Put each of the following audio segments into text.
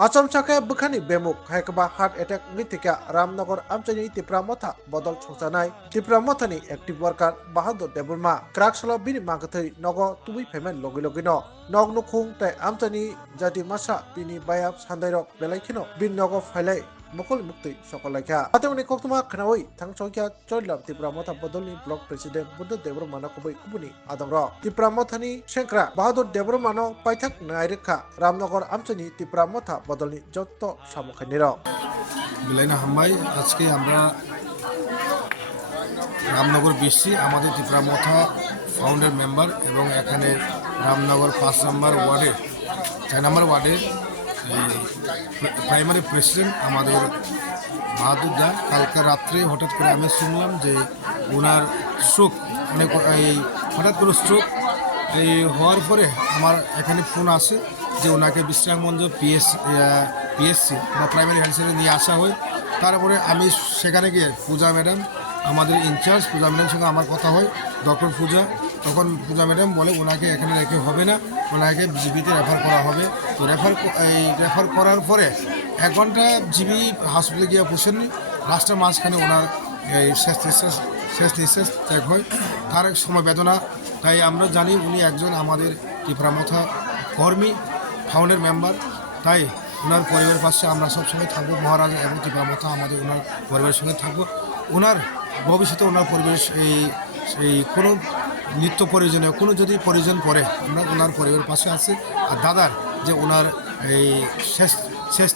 Acham chake bukhani bemuk haikaba heart attack nitika Ramnagar Amchani Tipramotha Bodol Chosanai Tipramothani active worker Bahadur Deburma Krakshala Bini Magathari Nogo Tui Payment Logino Nog Nukhung Tai Amchani Jati Masa Bini Bayab Sandairok Belakino Bin Nogo File Mukul Mukti Sokolaka Atani Koktuma Kanawi Tangchokia Choilab Tipramotha Bodoli Block President Buddha Deburmana Kubai Kubuni Adamro Tipramothani Shankra Bahadur Deburmano Paitak Nairika Ramnagar Amchani Tipramotha বদলনি যত সম্মুখীন বিলাইনা হাম্বাই আজকে আমরা Ramnagar BC আমাদের Tripura Motha founder member এবং এখানে রামনগর 5 নম্বর ওয়ার্ডের 4 নম্বর ওয়ার্ডের primary president আমাদের বাহাদুর দা কালকে রাত্রে হঠাৎ করে আমি শুনলাম যে ওনার স্ট্রোক অনেক হঠাৎ করে স্ট্রোক হওয়ার পরে আমার এখানে ফোন আসে যে ওনাকে বিশ্রামগঞ্জ পিএসসি বা প্রাইমারি হেলথ সেন্টারে নিয়ে আসা হয়। তারপরে আমি সেখানে গিয়ে পূজা ম্যাডাম আমাদের ইনচার্জ পূজা ম্যাডামের সঙ্গে আমার কথা হয় ডক্টর পূজা, তখন পূজা ম্যাডাম বলে ওনাকে এখানে রেখে হবে না, ওনাকে জিবিতে রেফার করা হবে। তো রেফার করার পরে 1 ঘন্টা জিবি হসপিটালে গিয়ে বসেননি, রাস্তার মাঝখানে ওনার শেষ নিঃশ্বাস ত্যাগ হয়। তার সময় বেদনা, তাই আমরা জানি উনি একজন আমাদের ত্রিপুরামথা কর্মী ফাউন্ডার মেম্বার, তাই ওনার পরিবারের পাশে আমরা সবসময় থাকবো। মহারাজ এবং ত্রিপুরামথা আমাদের ওনার পরিবারের সঙ্গে থাকবো। ওনার ভবিষ্যতে ওনার পরিবেশ এই কোনো নিত্য প্রয়োজনীয় কোনো যদি প্রয়োজন পড়ে আমরা ওনার পরিবারের পাশে আছি। আর দাদার যে ওনার এই শেষ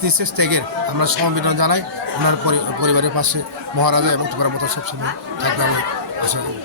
নিঃশ্বাস ত্যাগের আমরা সমবেদনা জানাই। ওনার পরিবারের পাশে মহারাজা এবং ত্রিপুরামথা সবসময় থাকবে আমি আশা করি।